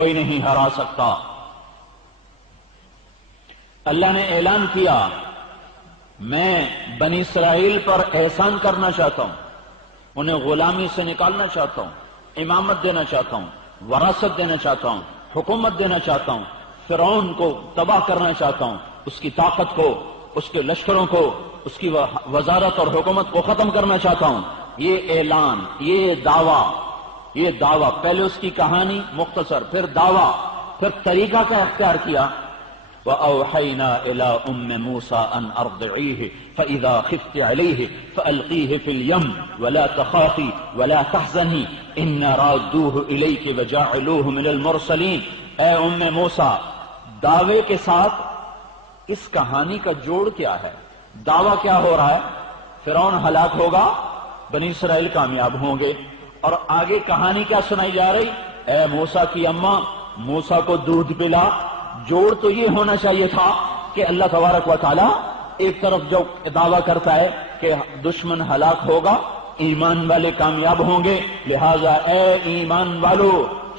کوئی نہیں ہرا سکتا۔ اللہ نے اعلان کیا میں بنی اسرائیل پر احسان کرنا چاہتا ہوں، انہیں غلامی سے نکالنا چاہتا ہوں، امامت دینا چاہتا ہوں، وراثت دینا چاہتا ہوں، حکومت دینا چاہتا ہوں، فرعون کو تباہ کرنا چاہتا ہوں، اس کی طاقت کو، اس کے لشکروں کو، اس کی وزارت اور حکومت کو ختم کرنا چاہتا ہوں۔ یہ اعلان، یہ دعویٰ، پہلے اس کی کہانی مختصر، پھر دعویٰ، پھر طریقہ کا اختیار کیا۔ وَأَوْحَيْنَا إِلَىٰ أُمِّ مُوسَىٰ أَنْ أَرْضِعِيهِ فَإِذَا خِفْتِ عَلَيْهِ فَأَلْقِيهِ فِي الْيَمِّ وَلَا تَخَافِي وَلَا تَحْزَنِي إِنَّا رَادُّوهُ إِلَيْكِ وَجَاعِلُوهُ مِنَ الْمُرْسَلِينَ۔ اے موسیٰ، دعوے کے ساتھ اس کہانی کا جوڑ کیا ہے؟ دعویٰ کیا ہو رہا ہے؟ فرعون ہلاک ہوگا، بنی اسرائیل کامیاب ہوں گے، اور آگے کہانی کیا سنائی جا رہی؟ اے موسیٰ کی اماں، موسیٰ کو دودھ پلا۔ جوڑ تو یہ ہونا چاہیے تھا کہ اللہ تبارک و تعالی ایک طرف جو دعویٰ کرتا ہے کہ دشمن ہلاک ہوگا، ایمان والے کامیاب ہوں گے، لہذا اے ایمان والو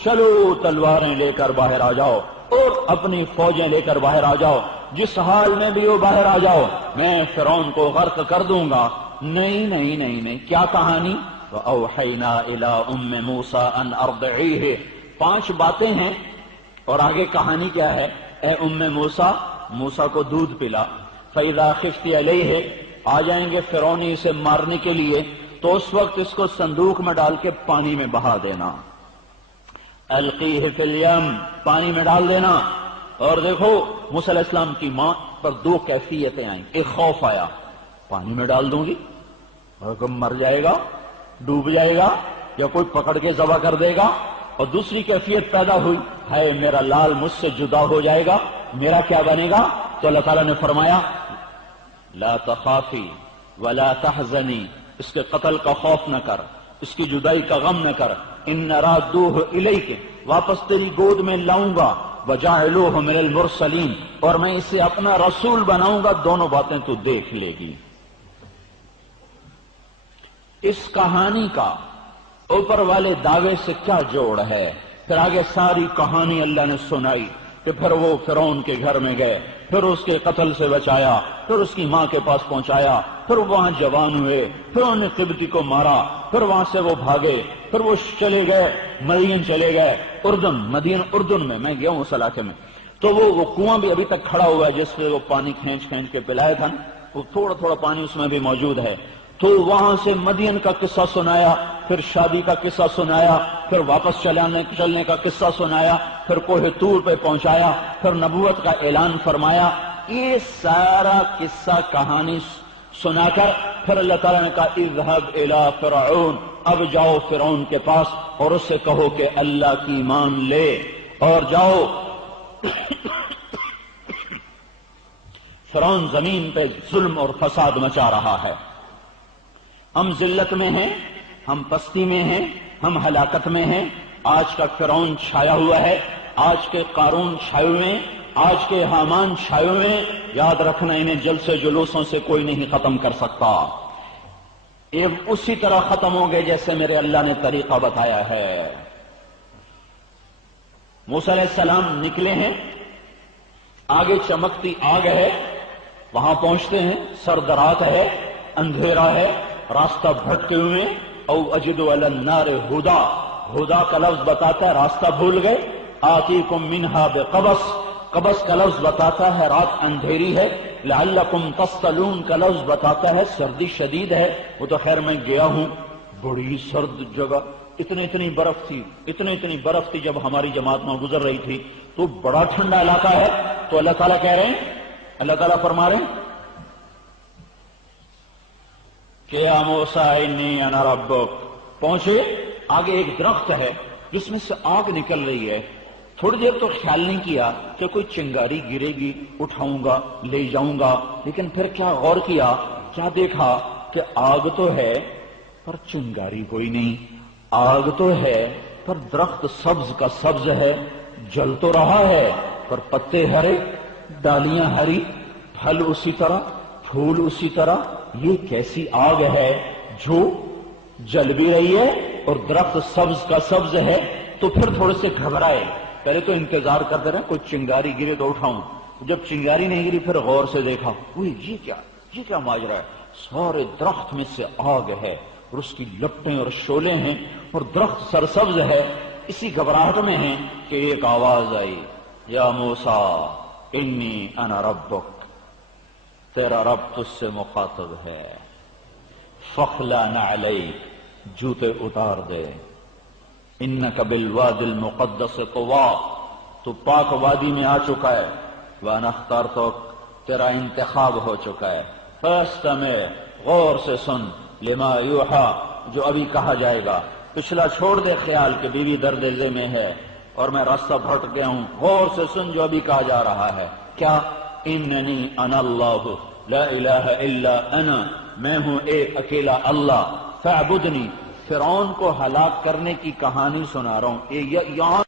چلو تلواریں لے کر باہر آ جاؤ اور اپنی فوجیں لے کر باہر آ جاؤ، جس حال میں بھی ہو باہر آ جاؤ، میں فرعون کو غرق کر دوں گا۔ نہیں، کیا کہانی؟ وَأَوْحَيْنَا إِلَىٰ أُمِّ مُوسَىٰ أَنْ أَرْضِعِيهِ، 5 باتیں ہیں اور آگے کہانی کیا ہے؟ اے موسیٰ کو دودھ پلا۔ فَإِذَا خِفْتِ عَلَيْهِ، آ جائیں گے فرعونی اسے مارنے کے لیے، تو اس وقت اس کو صندوق میں ڈال کے پانی میں بہا دینا۔ القیہ فی الیم، پانی میں ڈال دینا۔ اور دیکھو موسیٰ علیہ السلام کی ماں پر 2 کیفیتیں آئیں، ایک خوف آیا، پانی میں ڈال دوں گی اور مر جائے گا، ڈوب جائے گا، یا کوئی پکڑ کے ذبح کر دے گا، اور دوسری کیفیت پیدا ہوئی، ہے میرا لال مجھ سے جدا ہو جائے گا، میرا کیا بنے گا؟ تو اللہ تعالیٰ نے فرمایا لا تخافی ولا تحزنی، اس کے قتل کا خوف نہ کر، اس کی جدائی کا غم نہ کر، ان رادوہ الیک، واپس تیری گود میں لاؤں گا، وجاعلوہ من المرسلین، اور میں اسے اپنا رسول بناؤں گا۔ دونوں باتیں تو دیکھ لے گی۔ اس کہانی کا اوپر والے دعوے سے کیا جوڑ ہے؟ پھر آگے ساری کہانی اللہ نے سنائی کہ پھر وہ فرعون کے گھر میں گئے، پھر اس کے قتل سے بچایا، پھر اس کی ماں کے پاس پہنچایا، پھر وہاں جوان ہوئے، پھر انہوں نے قبطی کو مارا، پھر وہاں سے وہ بھاگے، پھر وہ چلے گئے مدین، چلے گئے اردن میں، میں گیا ہوں اس علاقے میں، تو وہ کنواں بھی ابھی تک کھڑا ہوا ہے جس پہ وہ پانی کھینچ کے پلایا تھا، وہ تھوڑا پانی اس میں بھی موجود ہے۔ تو وہاں سے مدین کا قصہ سنایا، پھر شادی کا قصہ سنایا، پھر واپس چلنے کا قصہ سنایا، پھر کوہ طور پہ پہنچایا، پھر نبوت کا اعلان فرمایا۔ یہ سارا قصہ کہانی سنا کر پھر اللہ تعالیٰ نے کہا اذهب الى فرعون، اب جاؤ فرعون کے پاس اور اس سے کہو کہ اللہ کی مان لے اور جاؤ۔ فرعون زمین پہ ظلم اور فساد مچا رہا ہے، ہم ذلت میں ہیں، ہم پستی میں ہیں، ہم ہلاکت میں ہیں۔ آج کا فرعون چھایا ہوا ہے، آج کے قارون چھائے ہوئے ہیں، آج کے حامان چھائے ہوئے ہیں۔ یاد رکھنا انہیں جلسے جلوسوں سے کوئی نہیں ختم کر سکتا، یہ اسی طرح ختم ہوں گے جیسے میرے اللہ نے طریقہ بتایا ہے۔ موسیٰ علیہ السلام نکلے ہیں، آگے چمکتی آگ ہے، وہاں پہنچتے ہیں، سردرات ہے، اندھیرا ہے، راستہ بھٹکے ہوئے، او اجد علی النار ہدا، ہدا کا لفظ بتاتا ہے راستہ بھول گئے، آتیکم منہا بقبس، قبس کا لفظ بتاتا ہے رات اندھیری ہے، لعلکم تصطلون کا لفظ بتاتا ہے سردی شدید ہے۔ وہ تو خیر میں گیا ہوں، بڑی سرد جگہ، اتنی برف تھی جب ہماری جماعت میں گزر رہی تھی، تو بڑا ٹھنڈا علاقہ ہے۔ تو اللہ تعالیٰ کہہ رہے ہیں، اللہ تعالیٰ فرما رہے ہیں کہ یا موسیٰ انی انا ربک، پہنچے، آگے ایک درخت ہے جس میں سے آگ نکل رہی ہے۔ تھوڑی دیر تو خیال نہیں کیا کہ کوئی چنگاری گرے گی، اٹھاؤں گا لے جاؤں گا، لیکن پھر کیا غور کیا، کیا دیکھا کہ آگ تو ہے پر چنگاری کوئی نہیں، آگ تو ہے پر درخت سبز کا سبز ہے، جل تو رہا ہے پر پتے ہرے، ڈالیاں ہری، پھل اسی طرح، پھول اسی طرح۔ یہ کیسی آگ ہے جو جل بھی رہی ہے اور درخت سبز کا سبز ہے؟ تو پھر تھوڑے سے گھبرائے، پہلے تو انتظار کرتے رہے کوئی چنگاری گرے تو اٹھاؤں. جب چنگاری نہیں گری پھر غور سے دیکھا, یہ کیا ماجرا ہے؟ سارے درخت میں سے آگ ہے اور اس کی لپٹیں اور شعلے ہیں اور درخت سرسبز ہے. اسی گھبراہٹ میں ہیں کہ ایک آواز آئی, یا موسیٰ انی انا ربک, تیرا رب تجھ سے مخاطب ہے. فخلع نعلیک, جوتے اتار دے. انک بالوادی المقدس طویٰ, تو پاک وادی میں آ چکا ہے. وانا اخترتک, تیرا انتخاب ہو چکا ہے. فاستمع, غور سے سن. لما یوحیٰ, جو ابھی کہا جائے گا. پچھلا چھوڑ دے خیال کہ بیوی درد ذہ میں ہے اور میں راستہ بھٹک گیا ہوں. غور سے سن جو ابھی کہا جا رہا ہے. کیا؟ اننی انا اللہ لا الہ الا انا, میں ہوں ایک اکیلا اللہ. فاعبدنی, فرعون کو ہلاک کرنے کی کہانی سنا رہا ہوں. یہاں